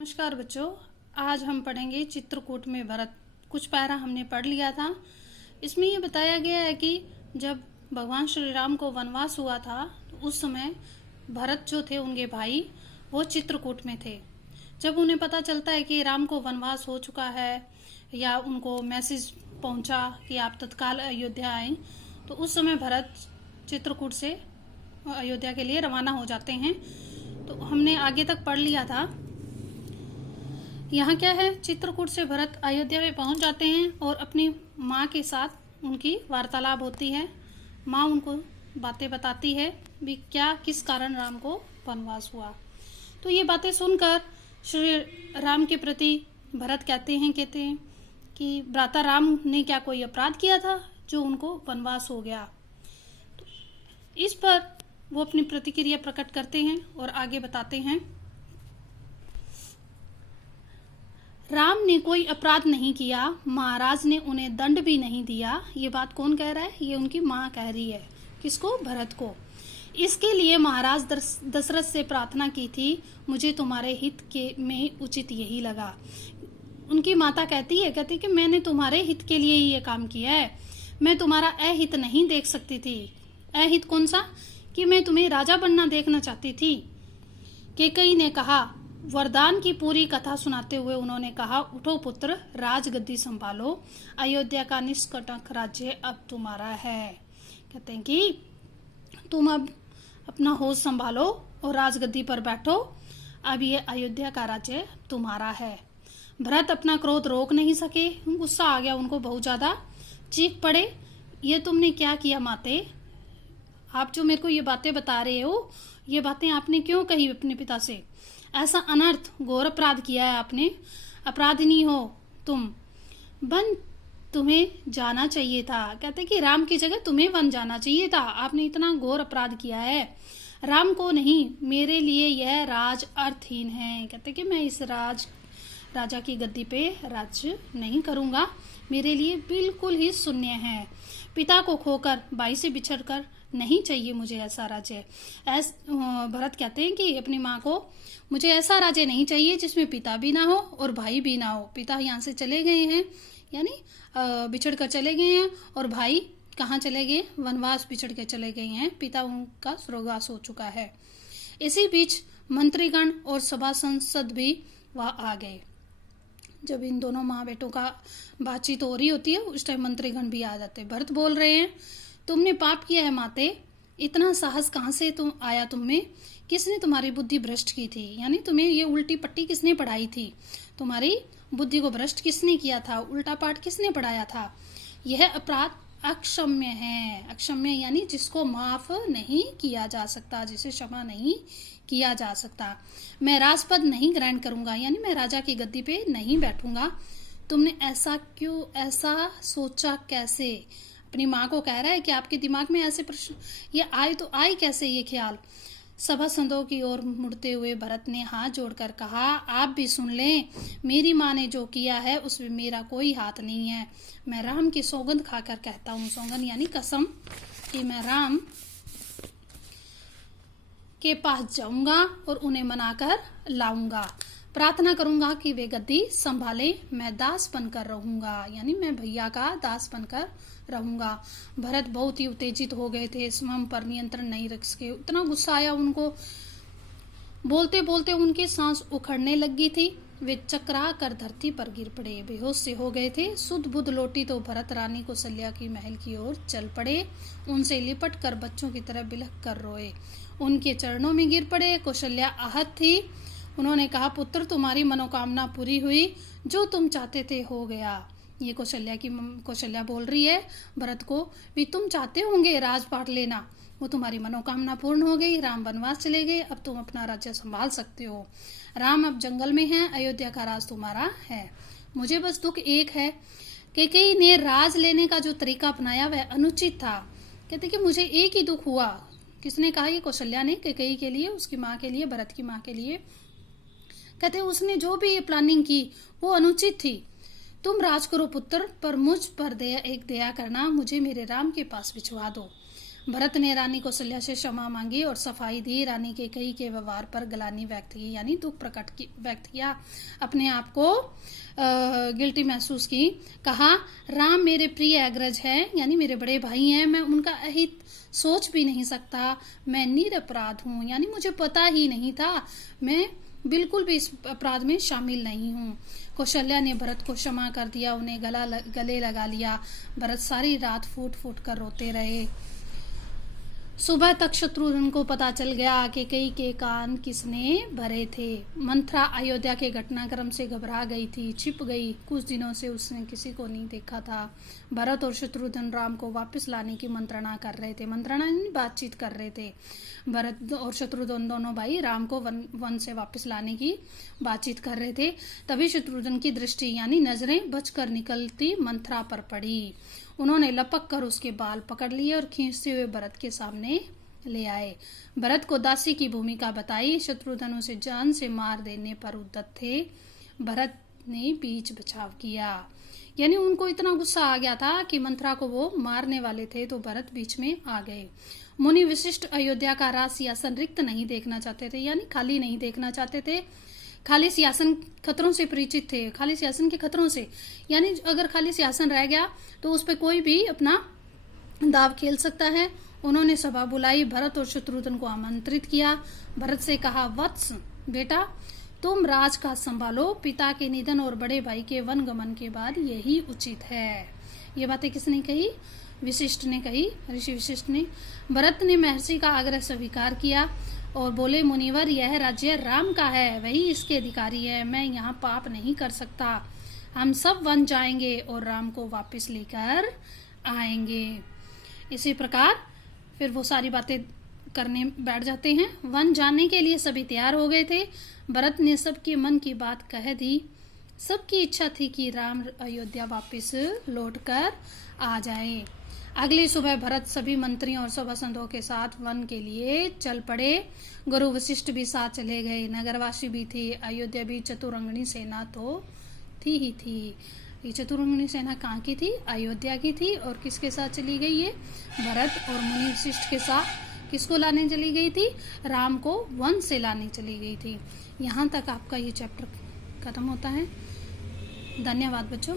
नमस्कार बच्चों, आज हम पढ़ेंगे चित्रकूट में भरत। कुछ पैरा हमने पढ़ लिया था। इसमें ये बताया गया है कि जब भगवान श्री राम को वनवास हुआ था तो उस समय भरत जो थे उनके भाई वो चित्रकूट में थे। जब उन्हें पता चलता है कि राम को वनवास हो चुका है या उनको मैसेज पहुंचा कि आप तत्काल अयोध्या आएं, तो उस समय भरत चित्रकूट से अयोध्या के लिए रवाना हो जाते हैं। तो हमने आगे तक पढ़ लिया था। यहाँ क्या है, चित्रकूट से भरत अयोध्या में पहुंच जाते हैं और अपनी माँ के साथ उनकी वार्तालाप होती है। माँ उनको बातें बताती है भी क्या किस कारण राम को वनवास हुआ। तो ये बातें सुनकर श्री राम के प्रति भरत कहते हैं कि भ्राता राम ने क्या कोई अपराध किया था जो उनको वनवास हो गया। तो इस पर वो अपनी प्रतिक्रिया प्रकट करते हैं और आगे बताते हैं, राम ने कोई अपराध नहीं किया, महाराज ने उन्हें दंड भी नहीं दिया। ये बात कौन कह रहा है? ये उनकी माँ कह रही है। किसको? भरत को। इसके लिए महाराज दशरथ से प्रार्थना की थी, मुझे तुम्हारे हित के में उचित यही लगा। उनकी माता कहती है कि मैंने तुम्हारे हित के लिए ही ये काम किया है, मैं तुम्हारा अहित नहीं देख सकती थी। अहित कौन सा? कि मैं तुम्हें राजा बनना देखना चाहती थी। कैकेयी ने कहा, वरदान की पूरी कथा सुनाते हुए उन्होंने कहा, उठो पुत्र, राजगद्दी संभालो, अयोध्या का निष्कंटक राज्य अब तुम्हारा है। कहते हैं कि तुम अब अपना होश संभालो और राजगद्दी पर बैठो, अब ये अयोध्या का राज्य तुम्हारा है। भरत अपना क्रोध रोक नहीं सके, गुस्सा आ गया उनको बहुत ज्यादा। चीख पड़े, ये तुमने क्या किया माते? आप जो मेरे को ये बातें बता रहे हो, ये बातें आपने क्यों कही अपने पिता से? ऐसा अनर्थ घोर अपराध किया है आपने। अपराधिनी हो तुम, वन तुम्हें जाना चाहिए था। कहते कि राम की जगह तुम्हें वन जाना चाहिए था। आपने इतना घोर अपराध किया है। राम को नहीं, मेरे लिए यह राज अर्थहीन है। कहते कि मैं इस राजा की गद्दी पे राज्य नहीं करूंगा, मेरे लिए बिल्कुल ही शून्य है। पिता को खोकर, भाई से बिछड़कर नहीं चाहिए मुझे ऐसा राज्य। भरत कहते हैं कि अपनी माँ को, मुझे ऐसा राज्य नहीं चाहिए जिसमें पिता भी ना हो और भाई भी ना हो। पिता यहाँ से चले गए हैं, यानी बिछड़ कर चले गए हैं, और भाई कहाँ चले गए? वनवास बिछड़ के चले गए हैं। पिता उनका स्वर्गवास हो चुका है। इसी बीच मंत्रीगण और सभा संसद भी वहाँ आ गए। जब इन दोनों माँ बेटों का बातचीत हो रही होती है उस टाइम मंत्रीगण भी आ जाते हैं। भरत बोल रहे हैं, तुमने पाप किया है माते, इतना साहस कहाँ से तुम आया तुम में? किसने तुम्हारी बुद्धि भ्रष्ट की थी? यानी तुम्हें ये उल्टी पट्टी किसने पढ़ाई थी? तुम्हारी बुद्धि को भ्रष्ट किसने किया था? उल्टा पाठ किसने पढ़ाया था? यह अपराध अक्षम्य है। अक्षम्य यानी जिसको माफ नहीं किया जा सकता, जिसे क्षमा नहीं किया जा सकता। मैं राजपद नहीं ग्रहण करूंगा, यानी मैं राजा की गद्दी पे नहीं बैठूंगा। तुमने ऐसा क्यों, ऐसा सोचा कैसे? अपनी माँ को कह रहा है कि आपके दिमाग में ऐसे प्रश्न ये आए तो आए कैसे ये ख्याल? सभासदों की ओर मुड़ते हुए भरत ने हाथ जोड़कर कहा, आप भी सुन लें, मेरी माँ ने जो किया है उसमें मेरा कोई हाथ नहीं है। मैं राम की सौगंध खाकर कहता हूँ, सौगंध यानी कसम, कि मैं राम के पास जाऊंगा और उन्हें मनाकर लाऊंगा। प्रार्थना करूंगा कि वे गद्दी संभाले, मैं दास बनकर रहूंगा, यानी मैं भैया का दास बनकर रहूंगा। भरत बहुत ही उत्तेजित हो गए थे, स्वयं पर नियंत्रण नहीं रख सके, इतना गुस्सा आया उनको। बोलते बोलते उनकी सांस उखड़ने लगी थी। वे चकरा कर धरती पर गिर पड़े, बेहोश से हो गए थे। सुध बुध लौटी तो भरत रानी कौशल्या की महल की ओर चल पड़े। उनसे लिपट कर बच्चों की तरह बिलख कर रोए, उनके चरणों में गिर पड़े। कौशल्या आहत थी। उन्होंने कहा, पुत्र, तुम्हारी मनोकामना पूरी हुई, जो तुम चाहते थे हो गया। ये कौशल्या बोल रही है भरत को, भी तुम चाहते होंगे राजपाट लेना, वो तुम्हारी मनोकामना पूर्ण हो गई। राम वनवास चले गए, अब तुम अपना राज्य संभाल सकते हो। राम अब जंगल में है, अयोध्या का राज तुम्हारा है। मुझे बस दुख एक है, कैकेयी ने राज लेने का जो तरीका अपनाया वह अनुचित था। कहते कि मुझे एक ही दुख हुआ। किसने कहा? ये कौशल्या ने, कैकेयी के लिए, उसकी माँ के लिए, भरत की माँ के लिए। कहते उसने जो भी ये प्लानिंग की वो अनुचित थी। तुम राज करो पुत्र, पर मुझ पर दया करना, मुझे मेरे राम के पास भिजवा दो। भरत ने रानी कौशल्या से क्षमा मांगी और सफाई दी। रानी कैकेयी के व्यवहार पर ग्लानि व्यक्त की, यानी दुख व्यक्त किया, अपने आप को गिल्टी महसूस की। कहा, राम मेरे प्रिय अग्रज है, यानी मेरे बड़े भाई हैं, मैं उनका अहित सोच भी नहीं सकता। मैं निरपराध हूँ, यानी मुझे पता ही नहीं था, मैं बिल्कुल भी इस अपराध में शामिल नहीं हूँ। कौशल्या ने भरत को क्षमा कर दिया, उन्हें गले लगा लिया। भरत सारी रात फूट फूट कर रोते रहे। सुबह तक शत्रुघ्न को पता चल गया कि कैकेयी के कान किसने भरे थे। मंथरा अयोध्या के घटनाक्रम से घबरा गई थी, छिप गई। कुछ दिनों से उसने किसी को नहीं देखा था। भरत और शत्रुघ्न राम को वापस लाने की मंत्रणा कर रहे थे, बातचीत कर रहे थे। भरत और शत्रुघ्न दोनों भाई राम को वन से वापस लाने की बातचीत कर रहे थे। तभी शत्रुघ्न की दृष्टि यानी नजरें बचकर निकलती मंथरा पर पड़ी। उन्होंने लपक कर उसके बाल पकड़ लिए और खींचते हुए भरत के सामने ले आए। भरत को दासी की भूमिका बताई। शत्रुघ्न उसे जान से मार देने पर उद्यत थे। भरत ने बीच बचाव किया, यानी उनको इतना गुस्सा आ गया था कि मंथरा को वो मारने वाले थे, तो भरत बीच में आ गए। मुनि वशिष्ठ अयोध्या का राज सिंहासन रिक्त नहीं देखना चाहते थे, यानी खाली नहीं देखना चाहते थे। खाली सिंहासन खतरों से परिचित थे, खाली सिंहासन के खतरों से, यानी अगर खाली सिंहासन रह गया तो उस पर कोई भी अपना दाव खेल सकता है। उन्होंने सभा बुलाई, भरत और शत्रुघ्न को आमंत्रित किया। भरत से कहा, वत्स बेटा, तुम राजकाज संभालो। पिता के निधन और बड़े भाई के वनगमन के बाद यही उचित है। ये बातें किसने कही? वशिष्ठ ने कही, ऋषि वशिष्ठ ने। भरत ने महर्षि का आग्रह स्वीकार किया और बोले, मुनिवर, यह राज्य राम का है, वही इसके अधिकारी है, मैं यहाँ पाप नहीं कर सकता। हम सब वन जाएंगे और राम को वापस लेकर आएंगे। इसी प्रकार फिर वो सारी बातें करने बैठ जाते हैं। वन जाने के लिए सभी तैयार हो गए थे। भरत ने सबके मन की बात कह दी। सबकी इच्छा थी कि राम अयोध्या वापस लौटकर आ जाए। अगली सुबह भरत सभी मंत्रियों और सभासदों के साथ वन के लिए चल पड़े। गुरु वशिष्ठ भी साथ चले गए, नगरवासी भी थे। अयोध्या भी चतुरंगनी सेना तो थी ही थी। ये चतुरंगनी सेना कहाँ की थी? अयोध्या की थी। और किसके साथ चली गई? ये भरत और मुनि वशिष्ठ के साथ। किसको लाने चली गई थी? राम को वन से लाने चली गई थी। यहाँ तक आपका ये चैप्टर खत्म होता है। धन्यवाद बच्चों।